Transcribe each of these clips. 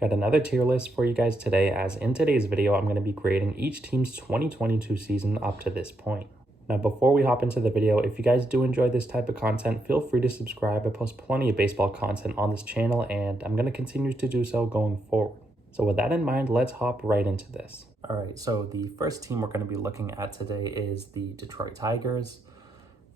Got another tier list for you guys today, as in today's video, I'm going to be grading each team's 2022 season up to this point. Now, before we hop into the video, if you guys do enjoy this type of content, feel free to subscribe. I post plenty of baseball content on this channel, and I'm going to continue to do so going forward. So with that in mind, let's hop right into this. All right, so the first team we're going to be looking at today is the Detroit Tigers.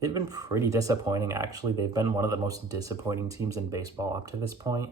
They've been pretty disappointing, actually. They've been one of the most disappointing teams in baseball up to this point.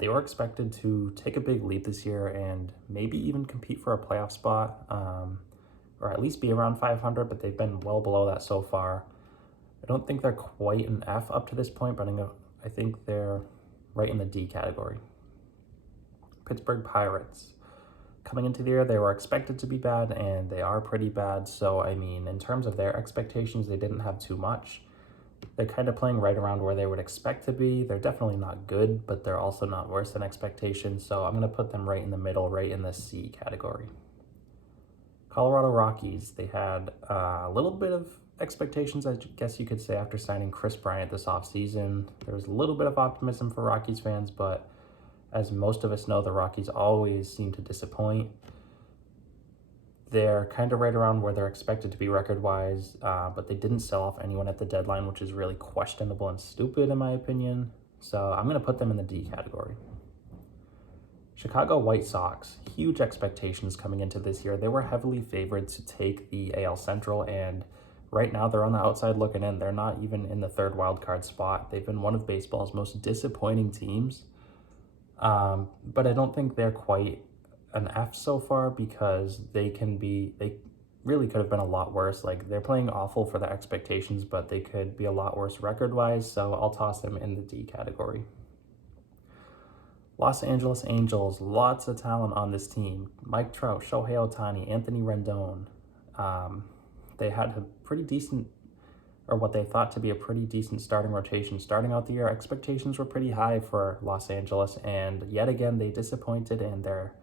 They were expected to take a big leap this year and maybe even compete for a playoff spot, or at least be around 500, but they've been well below that so far. I don't think they're quite an F up to this point, but I think they're right in the D category. Pittsburgh Pirates. Coming into the year, they were expected to be bad, and they are pretty bad. So, I mean, in terms of their expectations, they didn't have too much. They're kind of playing right around where they would expect to be. They're definitely not good, but they're also not worse than expectations. So I'm going to put them right in the middle, right in the C category. Colorado Rockies, they had a little bit of expectations, I guess you could say, after signing Kris Bryant this offseason. There was a little bit of optimism for Rockies fans, but as most of us know, the Rockies always seem to disappoint. They're kind of right around where they're expected to be record-wise, but they didn't sell off anyone at the deadline, which is really questionable and stupid in my opinion. So I'm going to put them in the D category. Chicago White Sox, huge expectations coming into this year. They were heavily favored to take the AL Central, and right now they're on the outside looking in. They're not even in the third wildcard spot. They've been one of baseball's most disappointing teams, but I don't think they're quite an F so far, because they really could have been a lot worse. Like, they're playing awful for their expectations, but they could be a lot worse record-wise, so I'll toss them in the D category. Los Angeles Angels, lots of talent on this team. Mike Trout, Shohei Ohtani, Anthony Rendon. They had a pretty decent, or what they thought to be a pretty decent starting rotation. Starting out the year, expectations were pretty high for Los Angeles, and yet again, they disappointed, and they're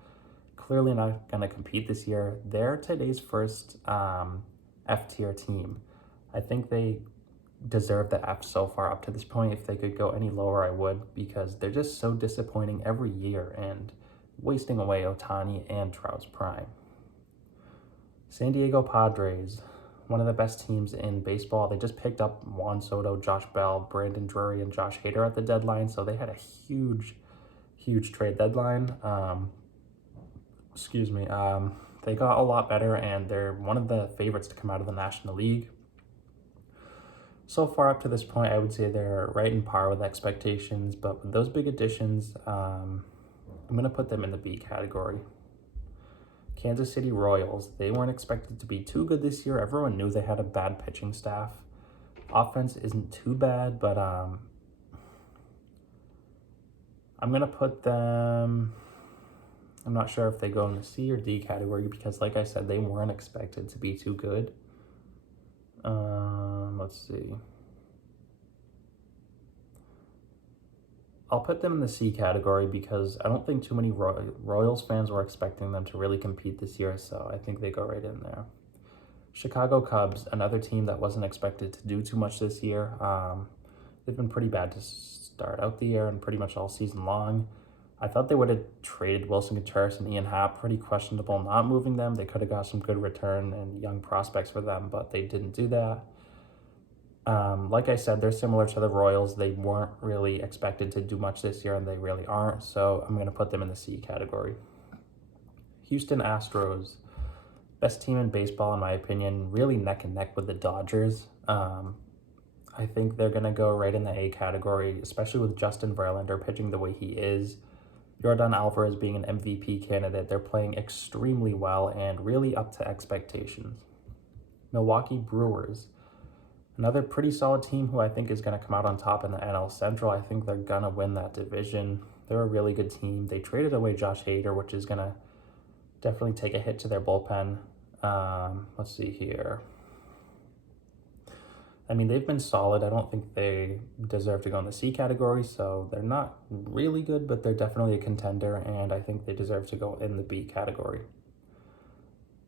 clearly not going to compete this year. They're today's first F-tier team. I think they deserve the F so far up to this point. If they could go any lower, I would, because they're just so disappointing every year and wasting away Ohtani and Trout's prime. San Diego Padres, one of the best teams in baseball. They just picked up Juan Soto, Josh Bell, Brandon Drury, and Josh Hader at the deadline, so they had a huge trade deadline. They got a lot better, and they're one of the favorites to come out of the National League. So far up to this point, I would say they're right in par with expectations, but with those big additions, I'm going to put them in the B category. Kansas City Royals, they weren't expected to be too good this year. Everyone knew they had a bad pitching staff. Offense isn't too bad, but I'm going to put them... I'm not sure if they go in the C or D category, because, like I said, they weren't expected to be too good. Let's see. I'll put them in the C category, because I don't think too many Royals fans were expecting them to really compete this year, so I think they go right in there. Chicago Cubs, another team that wasn't expected to do too much this year. They've been pretty bad to start out the year and pretty much all season long. I thought they would have traded Wilson Contreras and Ian Happ. Pretty questionable not moving them. They could have got some good return and young prospects for them, but they didn't do that. Like I said, they're similar to the Royals. They weren't really expected to do much this year, and they really aren't, so I'm going to put them in the C category. Houston Astros, best team in baseball in my opinion, really neck and neck with the Dodgers. I think they're going to go right in the A category, especially with Justin Verlander pitching the way he is. Yordan Alvarez being an MVP candidate. They're playing extremely well and really up to expectations. Milwaukee Brewers, another pretty solid team who I think is going to come out on top in the NL Central. I think they're going to win that division. They're a really good team. They traded away Josh Hader, which is going to definitely take a hit to their bullpen. Let's see here. I mean, they've been solid. I don't think they deserve to go in the C category, so they're not really good, but they're definitely a contender, and I think they deserve to go in the B category.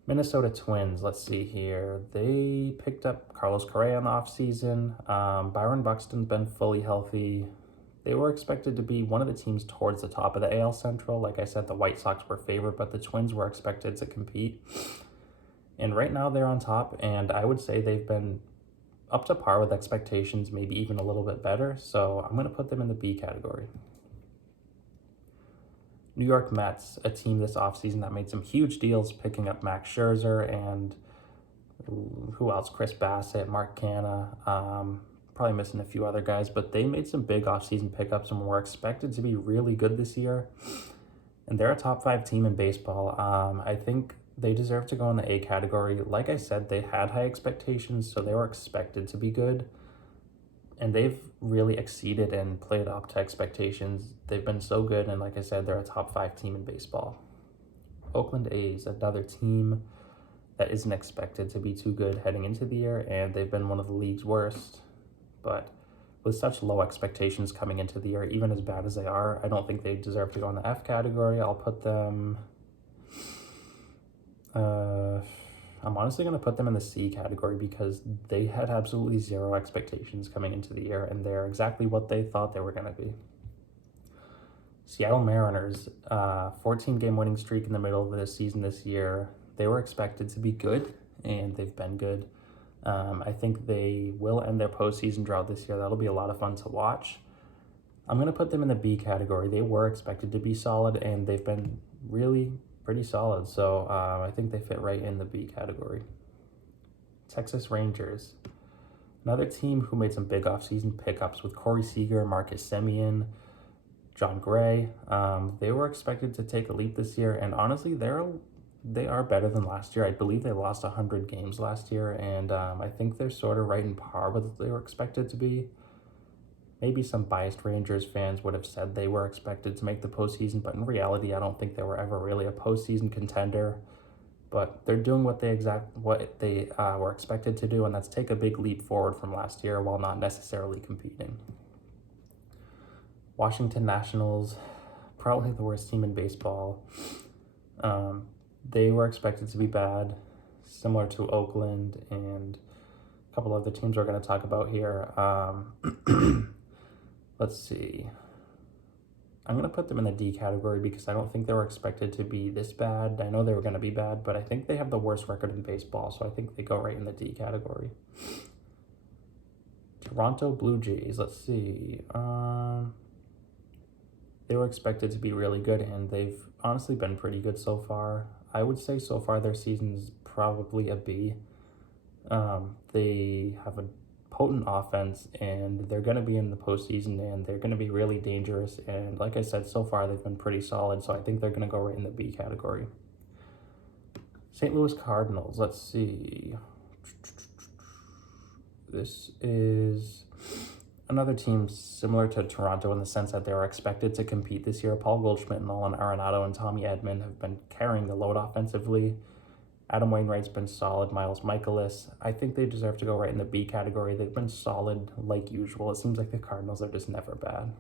Minnesota Twins, let's see here. They picked up Carlos Correa in the offseason. Byron Buxton's been fully healthy. they were expected to be one of the teams towards the top of the AL Central. Like I said, the White Sox were favored, but the Twins were expected to compete. And right now they're on top, and I would say they've been up to par with expectations, maybe even a little bit better. So I'm going to put them in the B category. New York Mets, a team this offseason that made some huge deals, picking up Max Scherzer and who else? Chris Bassett, Mark Canha, probably missing a few other guys, but they made some big offseason pickups and were expected to be really good this year. And they're a top 5 team in baseball. I think they deserve to go in the A category. Like I said, they had high expectations, so they were expected to be good. And they've really exceeded and played up to expectations. They've been so good, and like I said, they're a top 5 team in baseball. Oakland A's, another team that isn't expected to be too good heading into the year, and they've been one of the league's worst. But with such low expectations coming into the year, even as bad as they are, I don't think they deserve to go in the F category. I'll put them... I'm honestly going to put them in the C category because they had absolutely zero expectations coming into the year, and they're exactly what they thought they were going to be. Seattle Mariners, 14-game winning streak in the middle of the season this year. They were expected to be good, and they've been good. I think they will end their postseason drought this year. That'll be a lot of fun to watch. I'm going to put them in the B category. They were expected to be solid, and they've been really pretty solid. So I think they fit right in the B category. Texas Rangers, another team who made some big offseason pickups with Corey Seager, Marcus Semien, John Gray. They were expected to take a leap this year, and honestly, they are better than last year. I believe they lost 100 games last year, and I think they're sort of right in par with what they were expected to be. Maybe some biased Rangers fans would have said they were expected to make the postseason, but in reality, I don't think they were ever really a postseason contender. But they're doing what they were expected to do, and that's take a big leap forward from last year while not necessarily competing. Washington Nationals, probably the worst team in baseball. They were expected to be bad, similar to Oakland and a couple other teams we're going to talk about here. Let's see. I'm going to put them in the D category because I don't think they were expected to be this bad. I know they were going to be bad, but I think they have the worst record in baseball, so I think they go right in the D category. Toronto Blue Jays, let's see. They were expected to be really good, and they've honestly been pretty good so far. I would say so far their season's probably a B. They have a potent offense, and they're going to be in the postseason, and they're going to be really dangerous. And like I said, so far they've been pretty solid, so I think they're going to go right in the B category. St. Louis Cardinals, let's see. This is another team similar to Toronto in the sense that they were expected to compete this year. Paul Goldschmidt, Nolan Arenado, and Tommy Edman have been carrying the load offensively. Adam Wainwright's been solid. Miles Mikolas, I think they deserve to go right in the B category. They've been solid like usual. It seems like the Cardinals are just never bad.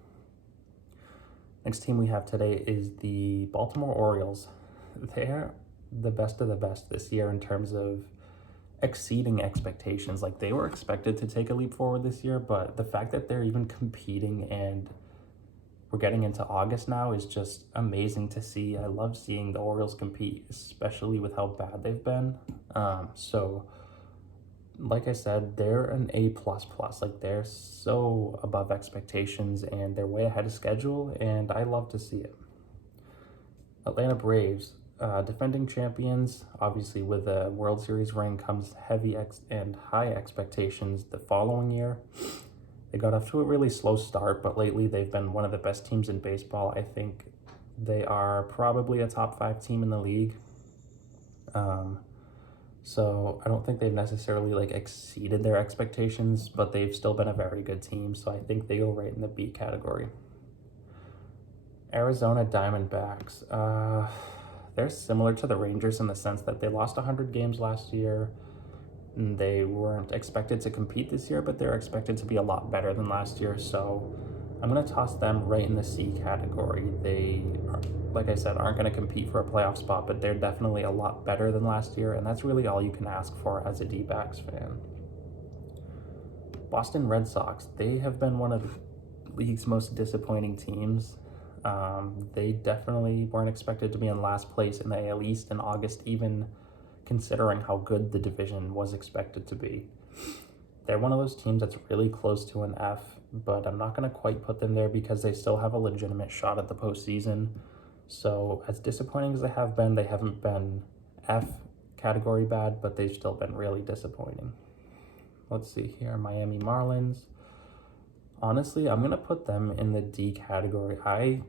Next team we have today is the Baltimore Orioles. They're the best of the best this year in terms of exceeding expectations. Like, they were expected to take a leap forward this year, but the fact that they're even competing and we're getting into August now is just amazing to see. I love seeing the Orioles compete, especially with how bad they've been. So like I said, they're an A++. Like, they're so above expectations, and they're way ahead of schedule, and I love to see it. Atlanta Braves, defending champions. Obviously, with a World Series ring comes heavy and high expectations the following year. They got off to a really slow start, but lately they've been one of the best teams in baseball. I think they are probably a top 5 team in the league. So I don't think they've necessarily exceeded their expectations, but they've still been a very good team. So I think they go right in the B category. Arizona Diamondbacks. They're similar to the Rangers in the sense that they lost 100 games last year. They weren't expected to compete this year, but they're expected to be a lot better than last year. So I'm going to toss them right in the C category. They, like I said, aren't going to compete for a playoff spot, but they're definitely a lot better than last year. And that's really all you can ask for as a D-backs fan. Boston Red Sox, they have been one of league's most disappointing teams. They definitely weren't expected to be in last place in the AL East in August, even considering how good the division was expected to be. They're one of those teams that's really close to an F, but I'm not going to quite put them there because they still have a legitimate shot at the postseason. So as disappointing as they haven't been F category bad, but they've still been really disappointing. Let's see here, Miami Marlins. Honestly, I'm going to put them in the D category.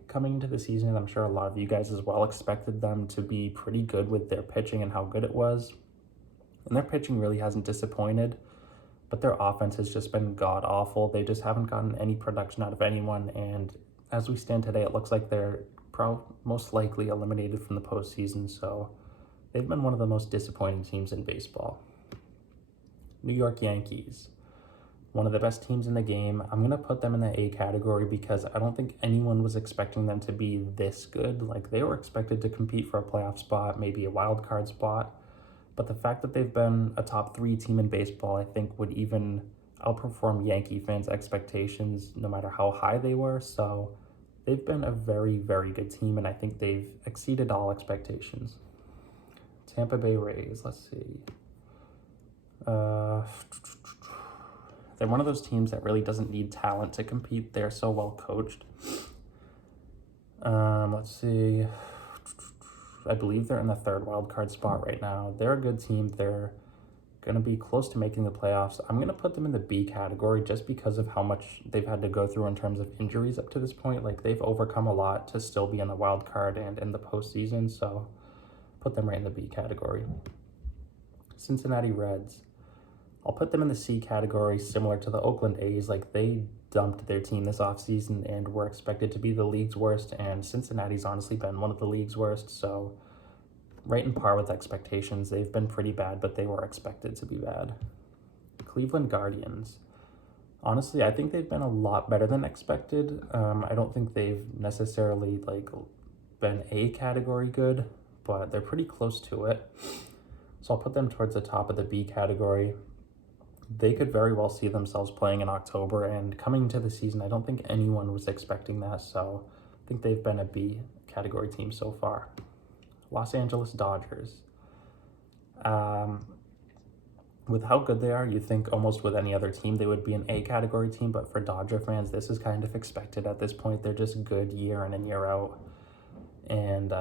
Coming into the season, and I'm sure a lot of you guys as well, expected them to be pretty good with their pitching and how good it was. And their pitching really hasn't disappointed, but their offense has just been god-awful. They just haven't gotten any production out of anyone, and as we stand today, it looks like they're most likely eliminated from the postseason, so they've been one of the most disappointing teams in baseball. New York Yankees. One of the best teams in the game. I'm going to put them in the A category because I don't think anyone was expecting them to be this good. Like, they were expected to compete for a playoff spot, maybe a wild card spot. But the fact that they've been a top 3 team in baseball, I think would even outperform Yankee fans' expectations, no matter how high they were. So they've been a very, very good team, and I think they've exceeded all expectations. Tampa Bay Rays, let's see. They're one of those teams that really doesn't need talent to compete. They're so well coached. Let's see. I believe they're in the 3rd wild card spot right now. They're a good team. They're going to be close to making the playoffs. I'm going to put them in the B category just because of how much they've had to go through in terms of injuries up to this point. Like, they've overcome a lot to still be in the wild card and in the postseason. So put them right in the B category. Cincinnati Reds. I'll put them in the C category, similar to the Oakland A's. Like, they dumped their team this offseason and were expected to be the league's worst, and Cincinnati's honestly been one of the league's worst, so right in par with expectations. They've been pretty bad, but they were expected to be bad. Cleveland Guardians. Honestly, I think they've been a lot better than expected. I don't think they've necessarily, been A category good, but they're pretty close to it. So I'll put them towards the top of the B category. They could very well see themselves playing in October, and coming into the season, I don't think anyone was expecting that, so I think they've been a B category team so far. Los Angeles Dodgers. With how good they are, you think almost with any other team they would be an A category team, but for Dodger fans, this is kind of expected at this point. They're just good year in and year out, and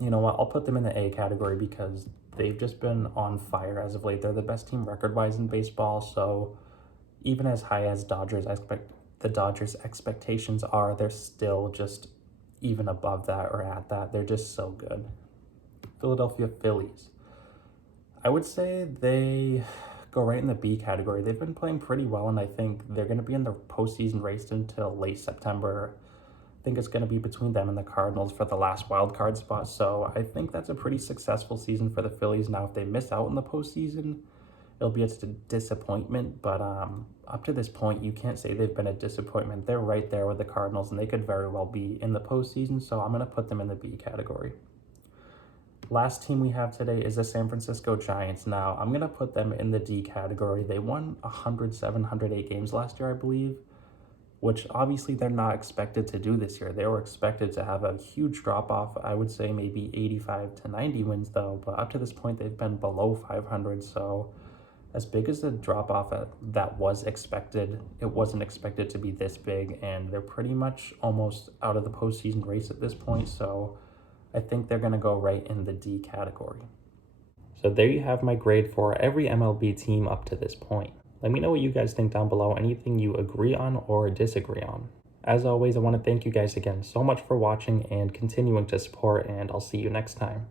you know what, I'll put them in the A category because they've just been on fire as of late. They're the best team record-wise in baseball, so even as high as the Dodgers' expectations are, they're still just even above that or at that. They're just so good. Philadelphia Phillies. I would say they go right in the B category. They've been playing pretty well, and I think they're going to be in the postseason race until late September. I think it's going to be between them and the Cardinals for the last wild card spot. So I think that's a pretty successful season for the Phillies. Now, if they miss out in the postseason, it'll be a disappointment. But up to this point, you can't say they've been a disappointment. They're right there with the Cardinals, and they could very well be in the postseason. So I'm going to put them in the B category. Last team we have today is the San Francisco Giants. Now, I'm going to put them in the D category. They won 107, 108 games last year, I believe, which obviously they're not expected to do this year. They were expected to have a huge drop-off. I would say maybe 85 to 90 wins, though, but up to this point, they've been below 500, so as big as the drop-off that was expected, it wasn't expected to be this big, and they're pretty much almost out of the postseason race at this point, so I think they're going to go right in the D category. So there you have my grade for every MLB team up to this point. Let me know what you guys think down below, anything you agree on or disagree on. As always, I want to thank you guys again so much for watching and continuing to support, and I'll see you next time.